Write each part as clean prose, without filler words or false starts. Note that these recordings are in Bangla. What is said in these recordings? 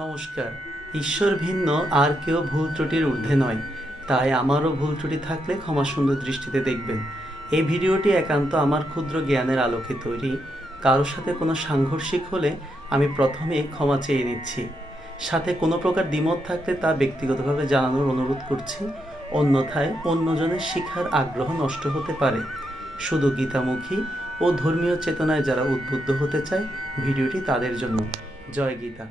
নমস্কার। ঈশ্বর ভিন্ন আর কেউ ভুল ত্রুটির ঊর্ধ্বে নয়, তাই আমারও ভুল ত্রুটি থাকলে ক্ষমা সুন্দর দৃষ্টিতে দেখবেন। এই ভিডিওটি একান্ত আমার ক্ষুদ্র জ্ঞানের আলোকে তৈরি। কারোর সাথে কোনো সাংঘর্ষিক হলে আমি প্রথমে ক্ষমা চেয়ে নিচ্ছি। সাথে কোনো প্রকার দ্বিমত থাকলে তা ব্যক্তিগতভাবে জানানোর অনুরোধ করছি, অন্যথায় অন্যজনের শিখার আগ্রহ নষ্ট হতে পারে। শুধু গীতামুখী ও ধর্মীয় চেতনায় যারা উদ্বুদ্ধ হতে চায়, ভিডিওটি তাদের জন্য। জয় গীতা।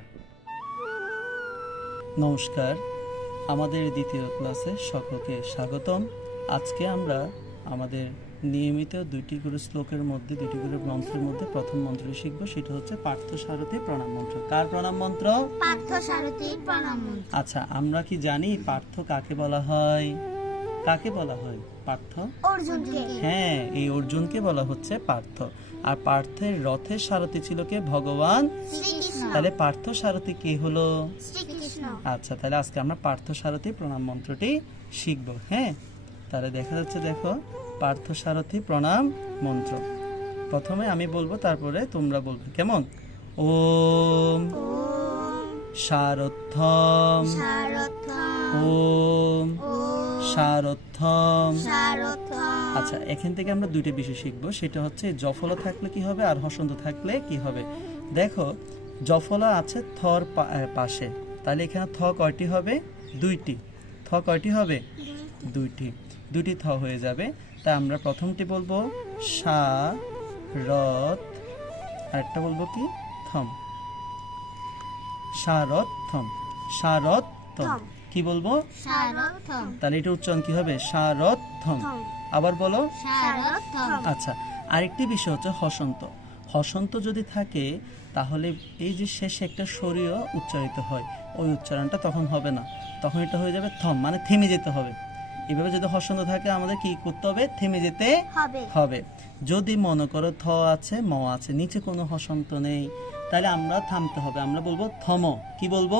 নমস্কার, আমাদের দ্বিতীয় ক্লাসে সকলকে স্বাগতম। আজকে আমরা আমাদের নিয়মিত দুইটি করে শ্লোকের মধ্যে, দুইটি করে মন্ত্রের মধ্যে প্রথম মন্ত্রটি শিখবো। সেটা হচ্ছে পার্থসারথী প্রণাম মন্ত্র। কার প্রণাম মন্ত্র? পার্থসারথীর প্রণাম মন্ত্র। আচ্ছা, আমরা কি জানি পার্থ কাকে বলা হয়? কাকে বলা হয় পার্থ? অর্জুনকে। হ্যাঁ, এই অর্জুনকে বলা হচ্ছে পার্থ। আর পার্থের রথের সারথি ছিল কে? ভগবান শ্রীকৃষ্ণ। তাহলে পার্থ সারথি কে হলো? শ্রীকৃষ্ণ। আচ্ছা, তাহলে আজকে আমরা পার্থ সারথি প্রণাম মন্ত্রটি শিখব। হ্যাঁ, তাহলে দেখা যাচ্ছে, দেখো, পার্থ সারথি প্রণাম মন্ত্র। প্রথমে আমি বলবো, তারপরে তোমরা বলবে, কেমন? ওম সারথ্যম, সারথ্যম, ওম সারথ্যম। সারথ্যম। আচ্ছা, এখান থেকে আমরা দুইটা বিষয় শিখবো। সেটা হচ্ছে জফলা থাকলে কি হবে আর হসন্ত থাকলে কি হবে। দেখো, জফলা আছে থর পাশে, তাহলে এখানে থ কয়টি হবে? দুইটি। থ কয়টি হবে? দুইটি। দুটি থ হয়ে যাবে। তাই আমরা প্রথমটি বলবো সা রথ, আরেকটা বলবো কি? থম। সারথম, সারথম। কি বলবো? সারথ্যম, তাহলে এটা উচ্চারণ কি হবে? সারথম। আবার বলো। সারথ্যম। আচ্ছা, আরেকটি বিষয় হচ্ছে হসন্ত। হসন্ত যদি থাকে তাহলে এই যে শেষে একটা স্বরীয় উচ্চারিত হয়, ওই উচ্চারণটা তখন হবে না, তখন এটা হয়ে যাবে থম, মানে থেমে যেতে হবে। এভাবে যদি হসন্ত থাকে আমাদের কি করতে হবে? থেমে যেতে হবে। যদি মনে করো থ আছে, ম আছে, নিচে কোনো হসন্ত নেই, তাহলে আমরা থামতে হবে। আমরা বলবো থম। কি বলবো?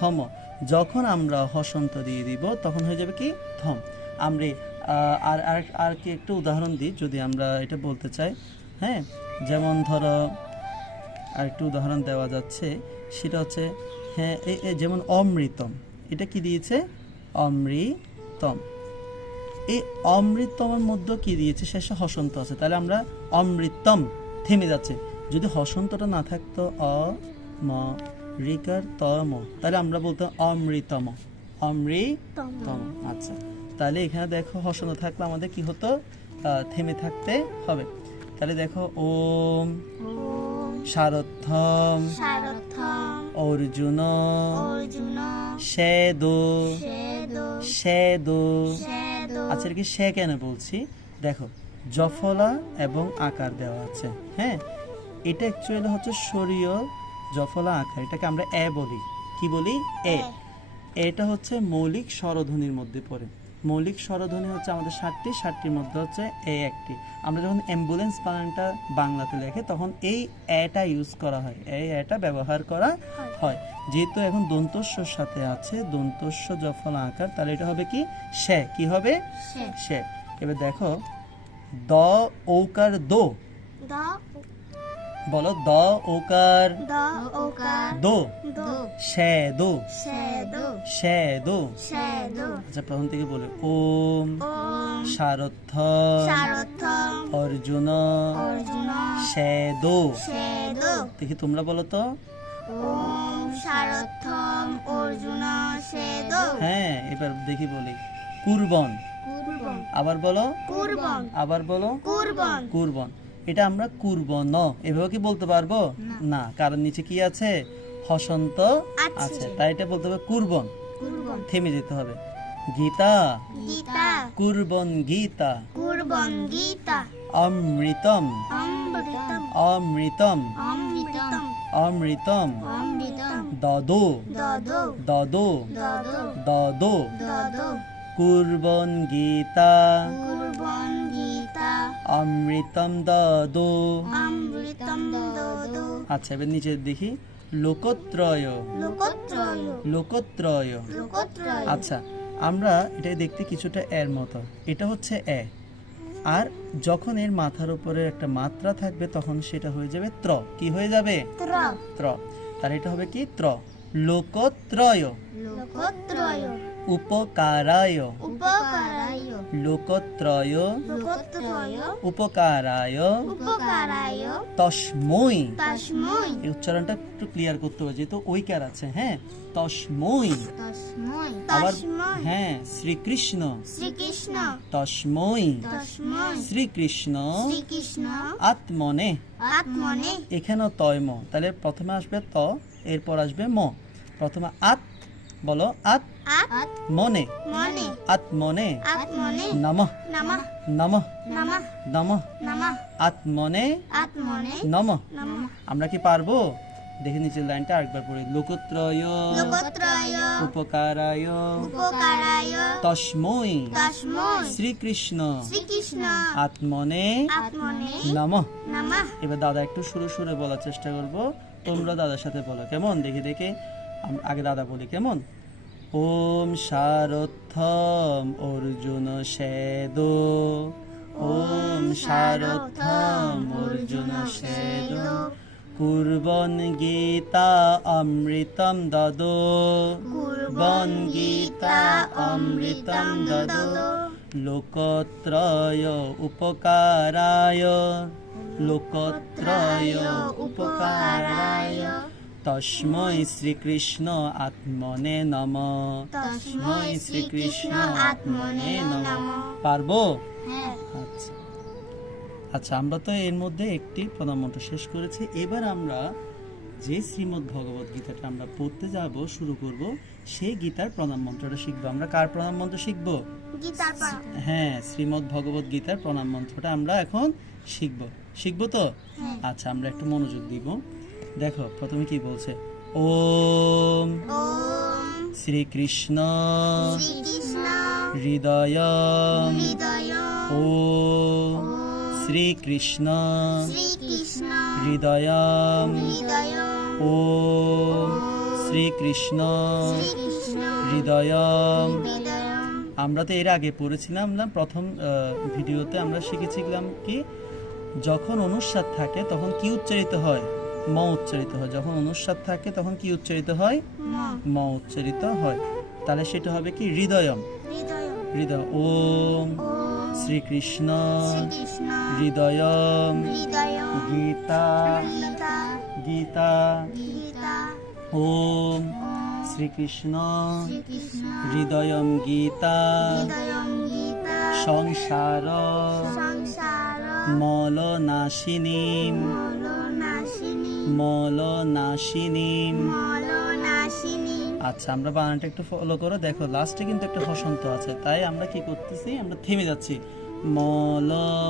থম। যখন আমরা হসন্ত দিয়ে দিব তখন হয়ে যাবে কি? থম। আমরা আর আর আর কি একটু উদাহরণ দিই যদি আমরা এটা বলতে চাই। হ্যাঁ, যেমন ধরো আরেকটু উদাহরণ দেওয়া যাচ্ছে, সেটা হচ্ছে, হ্যাঁ, যেমন অমৃতম, এটা কি দিয়েছে? অমৃতম। এই অমৃতমের মধ্যে কি দিয়েছে? শেষে হসন্ত আছে, তাহলে আমরা অমৃতম, থেমে যাচ্ছে। যদি হসন্তটা না থাকতো, অ ম রিকার তম, তাহলে আমরা বলতাম অমৃতম, অমৃতম। আচ্ছা, তাহলে এখানে দেখো হসন্ত থাকলে আমাদের কি হতো? থেমে থাকতে হবে। তাহলে দেখো, ওম সারথ্যম, সারথ্যম, অর্জুন অর্জুন, শ্বেদো, শ্বেদো, শ্বেদো। শ্বেদো। আচ্ছা, কি সে কেন বলছি? দেখো, জফলা এবং আকার দেওয়া আছে। হ্যাঁ, এটা অ্যাকচুয়ালি হচ্ছে স্বরীয় জফলা আকার, এটাকে আমরা এ বলি। কি বলি? এ। এটা হচ্ছে মৌলিক স্বরধ্বনির মধ্যে পড়ে। মৌলিক স্বরধ্বনি হচ্ছে আমাদের 60টির মধ্যে হচ্ছে এ একটি। আমরা যখন অ্যাম্বুলেন্স বানানটা বাংলাতে লেখে তখন এই এটা ইউজ করা হয়, এই এটা ব্যবহার করা হয়। যেহেতু এখন দন্তস্বর সাথে আছে, দন্তস্ব জফলা আকার, তাহলে এটা হবে কি? সে। কি হবে? সে। এবার দেখো, দ ঔকার দো, দ, বলো, দ ঔকার দ, ওকার, দো, দো, শ্বেদো, শ্বেদো, শ্বেদো। শ্বেদো। আচ্ছা, প্রথম থেকে বলি, ওম ওম সারথ, সারথ্যম, অর্জুন অর্জুন, শ্বেদো। শ্বেদো। দেখি তোমরা বলো তো। ওম সারথ্যম, অর্জুন, শ্বেদো। হ্যাঁ, এবার দেখি বলি, কুরবন। কুর্বন, আবার বলো, কুর্বন, আবার বলো, কুর্বন। কুরবন। এটা আমরা কুরবন এভাবে কি বলতে পারবো না, কারণ নিচে কি আছে? হসন্ত আছে, তাই এটা বলতে হবে কুরবন, কুর্বন, থেমে যেতে হবে। গীতা, গীতা, কুরবন গীতা, কুর্বন, গীতা, অমৃতম, অমৃতম, অমৃতম, অমৃতম, অমৃতম, অমৃতম, দদো, দদো, দদো, দদো, দদো, দদো, কুরবন গীতা, কুর্বন, গীতা, অমৃতম দদো। অমৃতম, দদো। আচ্ছা, এবার নিচে দেখি, লোকত্রয়, লোকত্রয়, লোকত্রয়। লোকত্রয়। আচ্ছা, আমরা এটা দেখতে কিছুটা এর মতো, এটা হচ্ছে এ, আর যখন এর মাথার উপরে একটা মাত্রা থাকবে তখন সেটা হয়ে যাবে ত্র। কি হয়ে যাবে? ত্র, ত্র। তাহলে এটা হবে কি? ত্র। লোকত্রয় লোকত্রয় উপকারায় উপকারায় লোকত্রয় লোকত্রয় উপকারায় উপকারায় তস্মৈ তস্মৈ এই উচ্চারণটা একটু ক্লিয়ার করতে হবে যেহেতু ঐকার আছে, হ্যাঁ, তস্মৈ। তস্মৈ আবার তস্মৈ হ্যাঁ, শ্রীকৃষ্ণ শ্রীকৃষ্ণ তস্মৈ তস্মৈ শ্রীকৃষ্ণ শ্রীকৃষ্ণ আত্মনে। আত্মনে এখানেও তয় ম, তাহলে প্রথমে আসবে ত, এরপর আসবে ম। প্রথমে আত বলো, আত মনে, মনে আত্মনে আত্মনে নমঃ নমঃ নমঃ নমঃ নমঃ নমঃ আত্মনে আত্মনে নমঃ। নমঃ আমরা কি পারবো? দেখে নিচের লাইনটা আরেকবার পড়ি। লোকত্রয় লোকত্রয় উপকারায় উপকারায় তস্মৈ তস্মৈ শ্রীকৃষ্ণ শ্রীকৃষ্ণ আত্মনে আত্মনে নমঃ। নমঃ এবার দাদা একটু সুরে সুরে বলার চেষ্টা করবো, তোমরা দাদার সাথে বলো কেমন, দেখে দেখে আগে দাদা বলি কেমন। ওম শারথম অর্জুন সেদ, ওম শারথম অর্জুন সেদ, কুর্বন গীতা অমৃতম দদ, কুর্বন গীতা অমৃতম দদ, লোকত্রয় উপকারায় লোকত্রয় উপকারায় তস্মৈ শ্রীকৃষ্ণ আত্মনে নমঃ। তস্মৈ শ্রীকৃষ্ণ আত্মনে নমঃ। পারবো? হ্যাঁ আচ্ছা আচ্ছা, আমরা তো এর মধ্যে একটি প্রণাম মন্ত্র শেষ করেছি। এবার আমরা যে শ্রীমদ্ ভগবত গীতাটা আমরা পড়তে যাব, শুরু করব, সেই গীতার প্রণাম মন্ত্রটা শিখবো। আমরা কার প্রণাম মন্ত্র শিখবো? গীতার পা হ্যাঁ, শ্রীমদ্ ভগবত গীতার প্রণাম মন্ত্রটা আমরা এখন শিখবো তো? হ্যাঁ। আচ্ছা, আমরা একটু মনোযোগ দিব। দেখো প্রথমে কি বলছে, ওম ওম শ্রীকৃষ্ণ শ্রীকৃষ্ণ হৃদয়ম হৃদয় ওম শ্রীকৃষ্ণ শ্রীকৃষ্ণ হৃদয়ম হৃদয় ওম শ্রীকৃষ্ণ শ্রীকৃষ্ণ হৃদয়ম। হৃদয় আমরা তো এর আগে পড়েছিলাম না, প্রথম ভিডিওতে আমরা শিখেছিলাম কি, যখন অনুস্বার থাকে তখন কি উচ্চারিত হয়? ম উচ্চারিত হয়। যখন অনুস্বার থাকে তখন কি উচ্চারিত হয়? ম উচ্চারিত হয়। তাহলে সেটা হবে কি? হৃদয়ম। হৃদয় হৃদয় ওম ওম শ্রীকৃষ্ণ শ্রীকৃষ্ণ হৃদয়ম হৃদয় গীতা গীতা গীতা গীতা ওম ওম শ্রীকৃষ্ণ শ্রীকৃষ্ণ হৃদয়ম গীতা হৃদয় গীতা সংসার সংসার মলনাশিনীম মলনাশিনী মলনাশিনীম। মলনাশিনী আচ্ছা, আমরা বানানটা একটু ফলো করো। দেখো লাস্টে কিন্তু একটা হসন্ত আছে, তাই আমরা কি করতেছি, আমরা থেমে যাচ্ছি। মলনাশিনীম।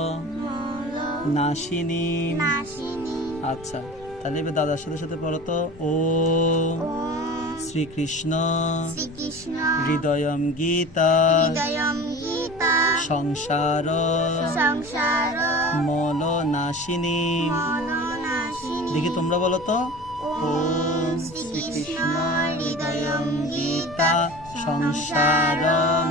মলনাশিনী আচ্ছা, তাহলে এবার দাদার সাথে সাথে পড়ো তো, ওম ওম শ্রীকৃষ্ণ শ্রীকৃষ্ণ হৃদয়ম গীতা হৃদয়ম গীতা সংসার সংসার মলনাশিনীম। মলনাশিনী দেখি তোমরা বলো তো, ওম শ্রীকৃষ্ণ হৃদয়ম গীতা সংসার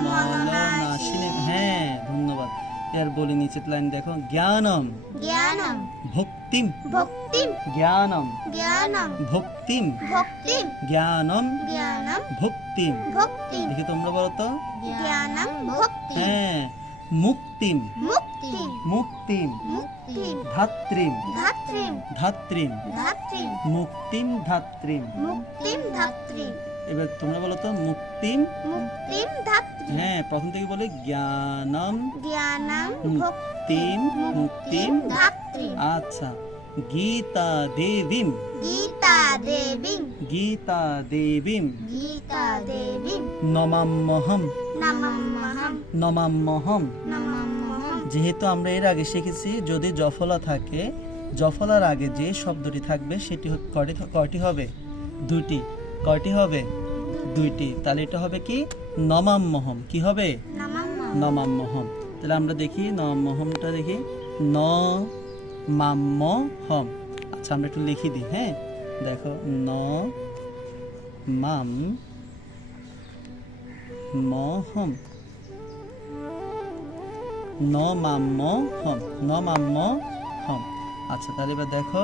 মলনাশিনীম। হ্যাঁ, ধন্যবাদ। এর বলি নিচের লাইন দেখো, জ্ঞানম জ্ঞানম ভক্তিম ভক্তিম জ্ঞানম জ্ঞানম ভক্তিম ভক্তিম জ্ঞানম জ্ঞানম ভক্তিম। ভক্তিম দেখি তোমরা বলো তো, জ্ঞানম ভক্তিম হ্যাঁ, মুক্তিম মুক্তিম মুক্তিম মুক্তিম ধাত্রীম ধাত্রীম ধাত্রীম ধাত্রীম মুক্তিম ধাত্রীম। মুক্তিম ধাত্রীম এবার তোমরা বলো তো, মুক্তিম। মুক্তিম ধাত্রীম হ্যাঁ, প্রথম থেকে বলে জ্ঞানম জ্ঞানম ভক্তিম মুক্তিম মুক্তিম। ধাত্রীম আচ্ছা, গীতা দেবীম গীতা দেবীম গীতা দেবীম গীতা দেবীম নমাম্যহম নমঃ নমাম্যহম। নমঃ যেহেতু আমরা এর আগে শিখেছি, যদি জফলা থাকে, জফলার আগে যে শব্দটি থাকবে সেটি কয়টি হবে? দুইটি। কয়টি হবে? দুইটি। তাহলে এটা হবে কি? নমাম্যহম। কি হবে? নমঃ নমাম্যহম। তাহলে আমরা দেখি নমাম্যহমটা দেখি, ন মাম্যহম। আচ্ছা, আমরা একটু লিখে দিই। হ্যাঁ, দেখো, ন মাম মহম নমাম্যহম নমাম্যহম। আচ্ছা, তাহলে এবার দেখো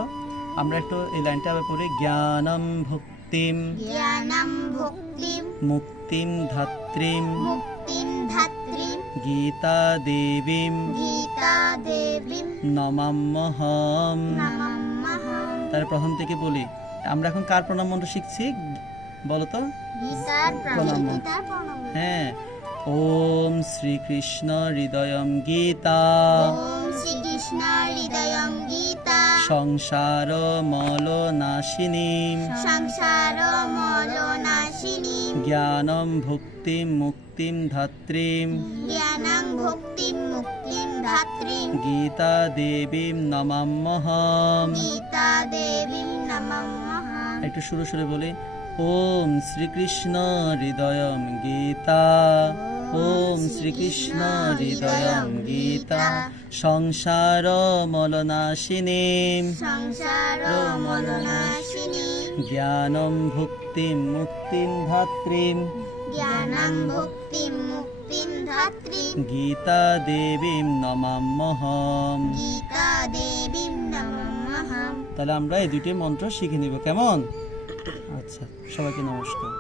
আমরা একটু এই লাইনটা আবার পড়ি, জ্ঞানম ভক্তি ভুক্তিম জ্ঞানম ভক্তিম মুক্তিম ধাত্রীম মুক্তিম ধাত্রীম গীতা দেবীম গীতা দেবীম নমাম্যহম। নমাম্যহম। তাহলে প্রথম থেকে বলি, আমরা এখন কার প্রণাম মন্ত্র শিখছি বলো তো? গীতার প্রণাম। গীতার প্রণাম। হ্যাঁ, ওম শ্রীকৃষ্ণ হৃদয়ম গীতা ওম শ্রীকৃষ্ণ হৃদয়ং গীতা সংসার মল নাশিনীম সংসার মলনাশিনী জ্ঞানম ভুক্তিম মুক্তিম ধাত্রীম জ্ঞানং ভক্তিম মুক্তিম ধাত্রীম গীতা দেবীম নমাম্যহম। গীতা দেবীম নমাম্যহম। একটু সুরে সুরে বলি, ওম শ্রীকৃষ্ণ হৃদয়ম গীতা ওম শ্রীকৃষ্ণ হৃদয়ম গীতা সংসার মলনাশিনীম সংসার মলনাশিনী জ্ঞানম ভুক্তিম মুক্তিম ধাত্রীম জ্ঞানং ভক্তিম মুক্তিম ধাত্রীম গীতা দেবীম নমাম্যহম। গীতা দেবীম নমাম্যহম। তাহলে আমরা এই দুটি মন্ত্র শিখে নিব, কেমন? আচ্ছা, সবাইকে নমস্কার।